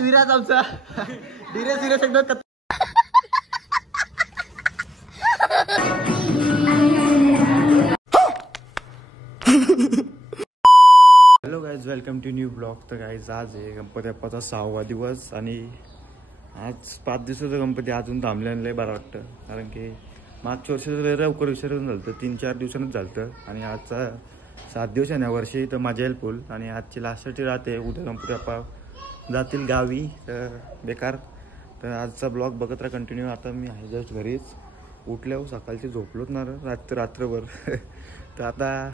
विराज आमचा धीरे धीरे एकदम hello guys, welcome to new blog. तर गाईज आज आहे गणपती बाप्पाचा 6वा दिवस आणि आज 5 दिवसाचा गणपती अजून थांबल्यानं लय बरं वाटतं. कारण की मागच्या वर्षी लवकर विसर्जन झालं, 3-4 दिवसांच झालं आणि आजचा 7 दिवस आहे ना वर्षी. तर मजा येईल फुल. आणि आजची लास्टची रात आहे. उद्या गणपती बाप्पा जातील गावी, तर बेकार. तर आजचा ब्लॉग बघत राहा कंटिन्यू. आता मी आहे जस्ट घरीच उठल्यावर, सकाळची झोपलोच ना रात्रभर. तर आता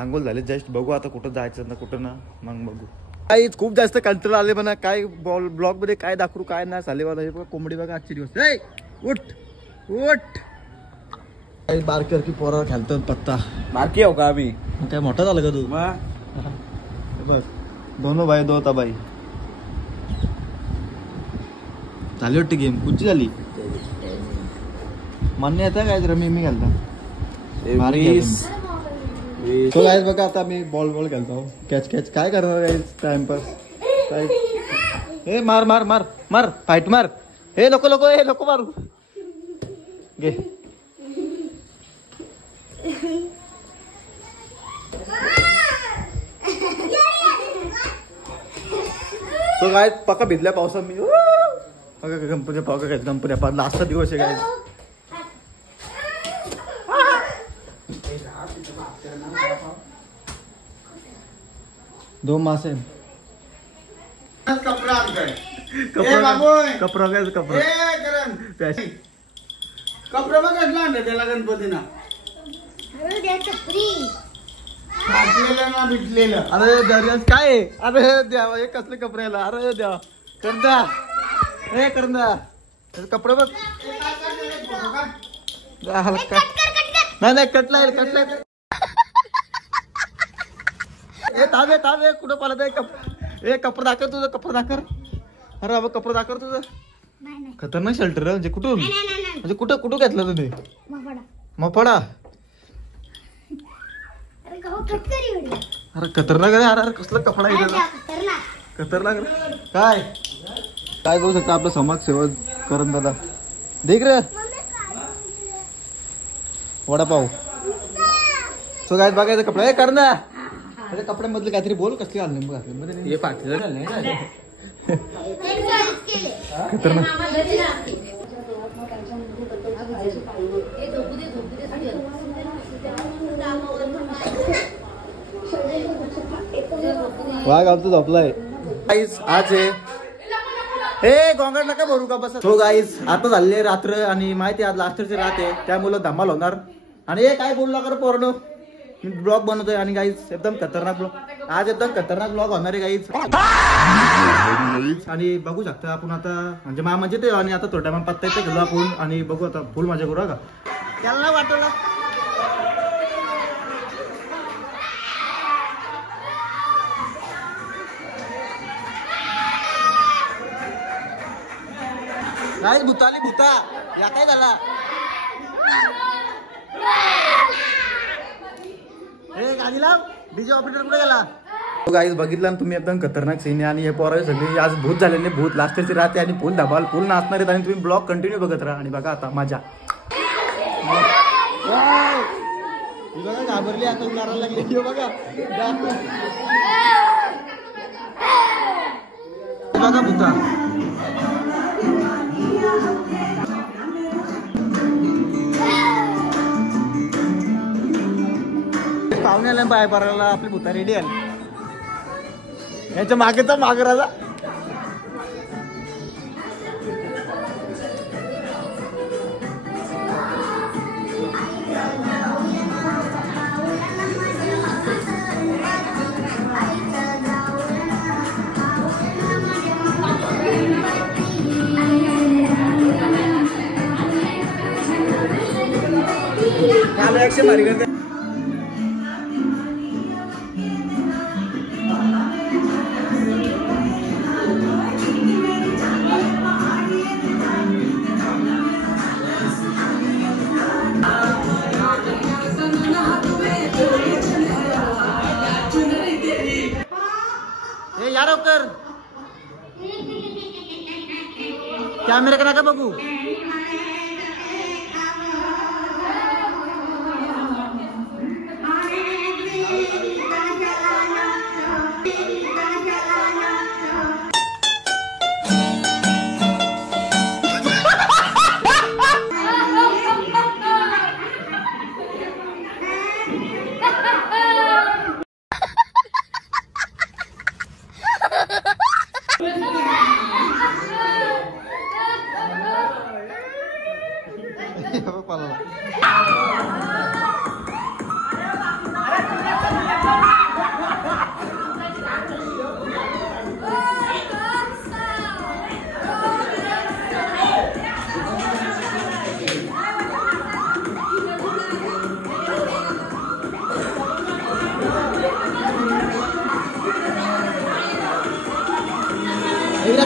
आंघोळ झाले जस्ट. बघू आता कुठं जायचं ना कुठं ना, मग बघू. काही खूप जास्त कंट्रोल आले म्हणा. काय ब्लॉग मध्ये काय दाखवू काय नाही चालले बघा. कोंबडी बघा आजचे दिवस. उठ उठ. काही बारकर की पोरावर खेळतात पत्ता. बारकी हो का आम्ही? काय मोठा झालं का तू? बस दोनो भाई दो बाई झाली वाटते गेम. कुठची झाली मान्य येतं काय जरा? मी घालता तो गाईज बघा. आता मी बॉल खेळतो. कॅच काय करणार गाईज? टाइमपास काय? हे मार मार मार मार फाईट मार. हे नको मारू. घे. तो गाईज पक्का भिजल्या पावसात मी. बघा गणपती पावसा काय गणपती पाऊस लास्टचा दिवस आहे गाईज. दो मासे कपड़ा कपडा बघ कसला आणलं त्याला गणपतीना. भिजलेलं. अरे दर्यास काय? अरे द्यावा हे कसले कपड्याला. अरे द्या करदा. हे करदा कपडे बघ. नाही कटलाय. ए ताबे कुठं पाला ए कपडा दाखव तुझं. कपडा दाखव. अरे बाबा कपडा दाखव तुझं. खतरनाक शेल्टर म्हणजे कुठून म्हणजे कुठं घेतलं तुम्ही? मफडा. अरे खतरनाक रे. अरे कसला कपडा आहे खतरनाक रे. काय बोलू शकता आपलं समाजसेवा करण दादा. देख रे वडापाव. सो काय बघायचं कपडा कर ना. अरे कपड्यामधलं काहीतरी बोल. कसली घालणे घातले हे पाठी खतरनाक. वाघ आमचं झोपलाय. आज आहे हे गोंगाट नका भरू का बस. हो गाईज आता झाले रात्र आणि माहिती आज लास्टची रात आहे, त्यामुळे धमाल होणार. आणि हे काय बोलला कर पोरनो. मी ब्लॉग बनवतोय आणि गाईज एकदम खतरनाक ब्लॉग. आज एकदम खतरनाक ब्लॉग होणार आहे गाईज. आणि बघू शकता आपण आता म्हणजे ते. आणि आता थोड्या टाइम पत्ता येते गेलो आपण आणि बघू आता फुल मजा करू का. त्याला वाटलं काय भूताली भूता या काय झाला. गाडी लाव. डीजे ऑपरेटर कुठे गेला? गाईज बघितलं ना तुम्ही एकदम खतरनाक सीन आहे. आणि हे पोरं सगळी आज भूत झालेले. भूत लास्टची राहते आणि फुल धबाल फुल नाचणार आहेत. आणि तुम्ही ब्लॉग कंटिन्यू बघत राहा. आणि बघा आता मजा. बघा घाबरली आता मारायला लागली. बघा बघा भूता. पाहुणे आल्या बाय बरायला. आपली भूता रेडी आली. याच्या मागेचा मागराला. मारी करते. या लवकर. कॅमेरा नका बघू.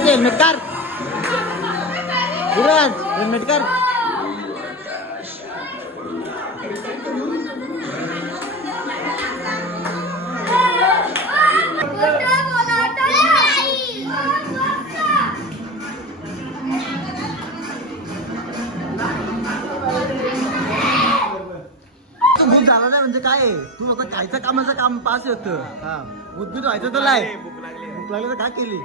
हेल्मेट कर. हेल्मेट कर. भूक झाला नाही म्हणजे काय तू आता खायचं कामाचं काम पास येत. हा उद्भूत व्हायचं तर नाही. भूक लागली तर काय केली.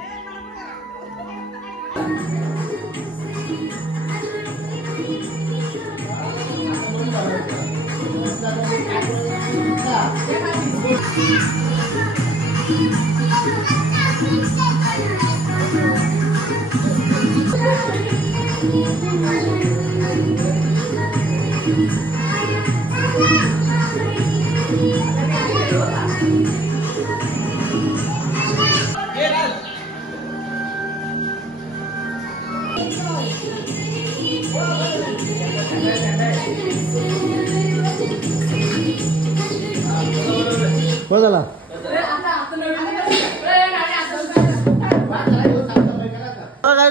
हो झाला.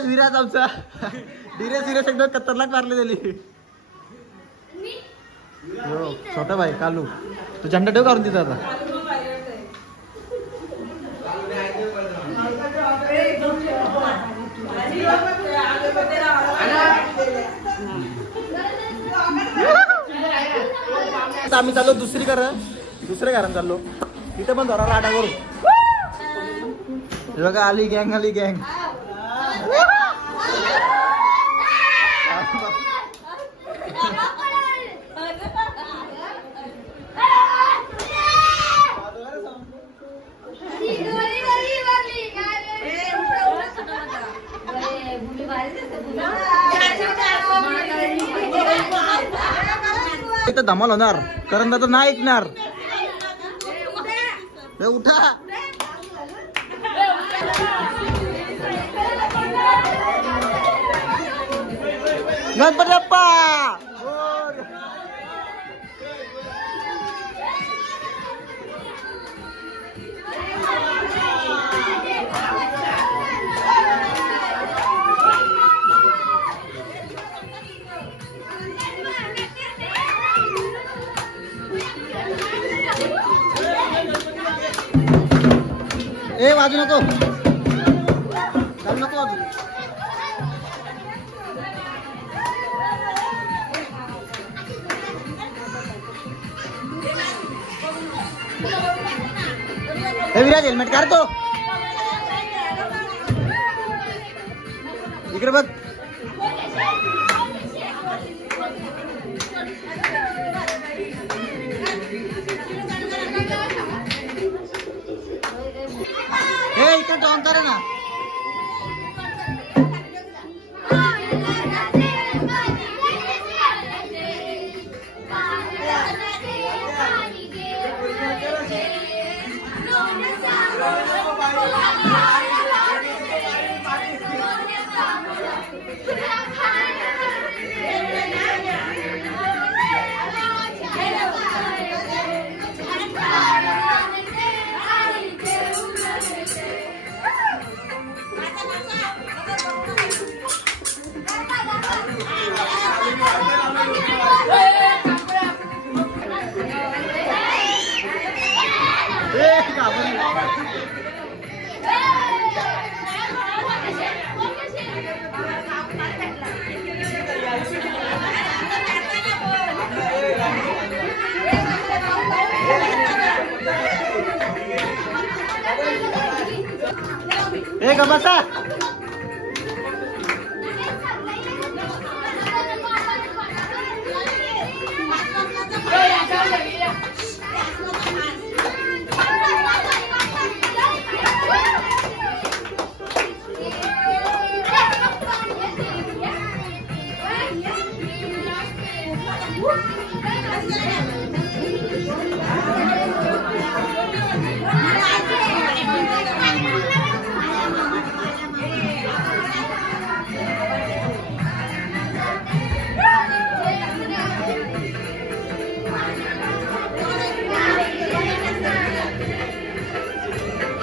विराज आमचा सिरियस एकदम खतरनाक मारले गेली. छोटा भाई कालू तू झंडा ठेव काढून तिथं आता. आम्ही चाललो दुसऱ्या घरात चाललो. इथे पण धरा लाटा करू. बघा आली गँग. इथं धमाल होणार. करंदा तर नाही ऐकणार. उठा. गणपती बाप्पा. ए वाजू नको. चालू नको वाजू. विराज हेल्मेट काढ तो. इकडे बघ. हे इकडे टॉन करे ना. ए का बसा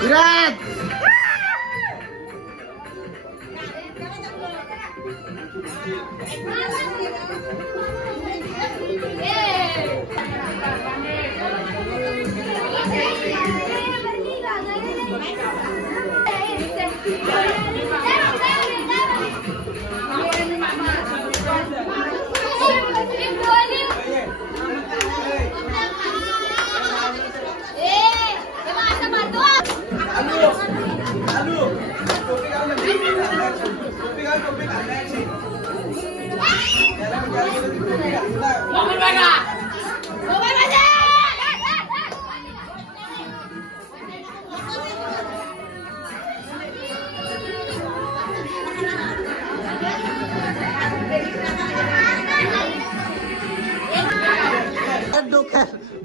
विराट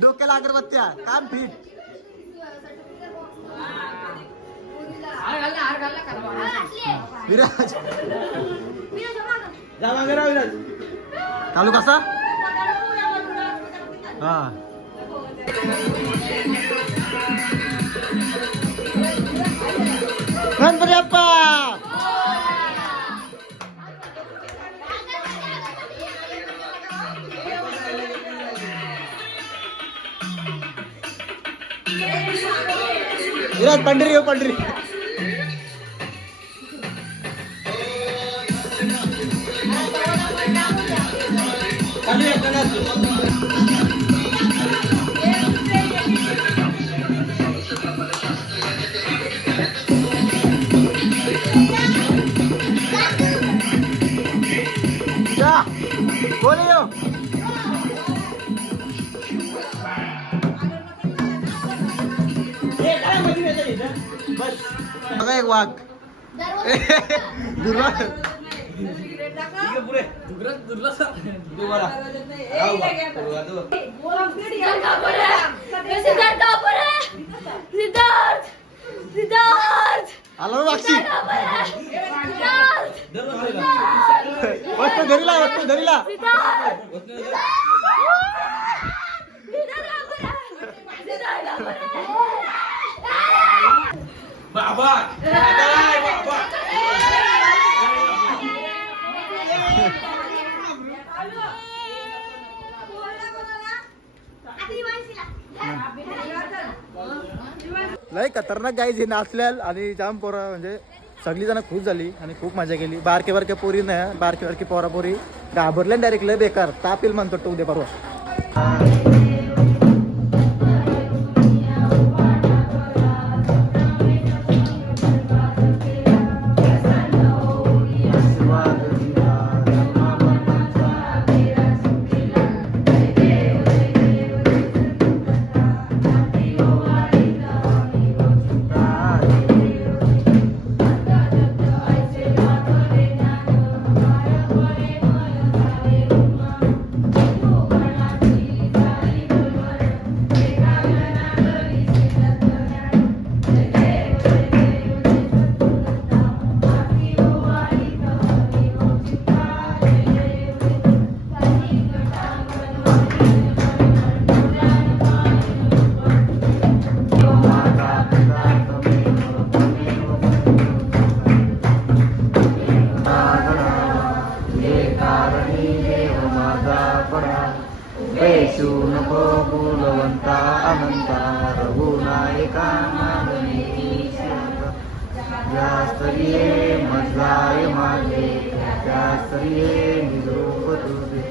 डोक्याला अगरबत्त्या कान फिट विराज चालू कसा हा गणपती बाप्पा विराज पंढरी हो पंढरी बोले हो बघा एक वाघ दुर्वा आलो वाक्षी वस्तू धरीला वस्तू धरीला बाबा लय खतरनाक गाई जे नाचल्याल आणि जाम पोरा म्हणजे सगळी जण खुश झाली आणि खूप मजा केली. बारके बारके पोरी नाही बारके बारके पोरा पोरी घाबरले डायरेक्ट लय बेकार तापील म्हणतो तो उद्या परवा. नको कुलवंता अनंता रघुनायका जास्तरिये मजलाय मागे जास्तरिये निरोप तुझे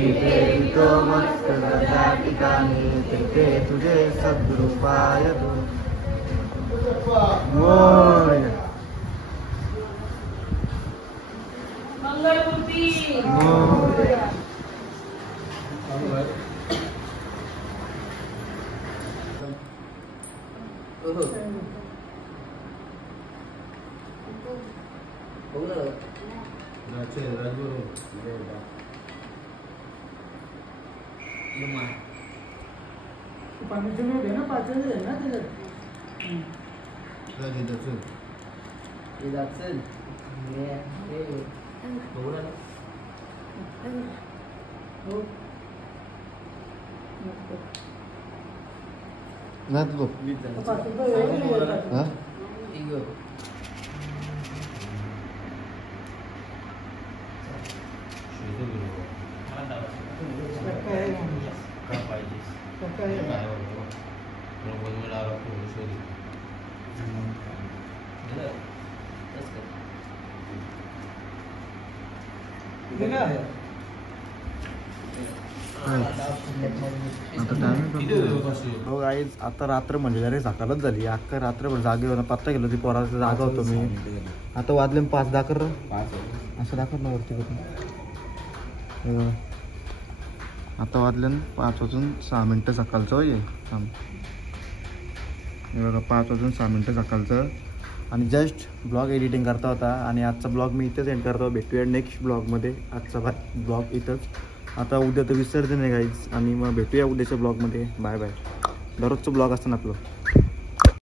इथे तो मस्त त्या ठिकाणी तिथे तुझे सद्रूपाय तू मोय हो गाईज, आता रात्र म्हणजे रे सकाळच झाली. अख्खा रात्रभर जागेवर पत्ता गेलो ती पोराचा जागा होतो मी. आता वाजले 5 दाखर असं दाखव ना वरती करून. आता वाजले 5 वाजून 6 मिनटं सकाळचं. होय हे बघा 5 वाजून 6 मिनटं सकाळचं. आणि जस्ट ब्लॉग एडिटिंग करता होता आणि आजचा ब्लॉग मी इथंच एंड करतो. भेटूया नेक्स्ट ब्लॉगमध्ये. आजचा ब्लॉग इथंच. आता उद्या तर विसर्जन आहे गाईज आणि मग भेटूया उद्याच्या ब्लॉगमध्ये. Bye bye. दररोजचं ब्लॉग असतं ना आपलं.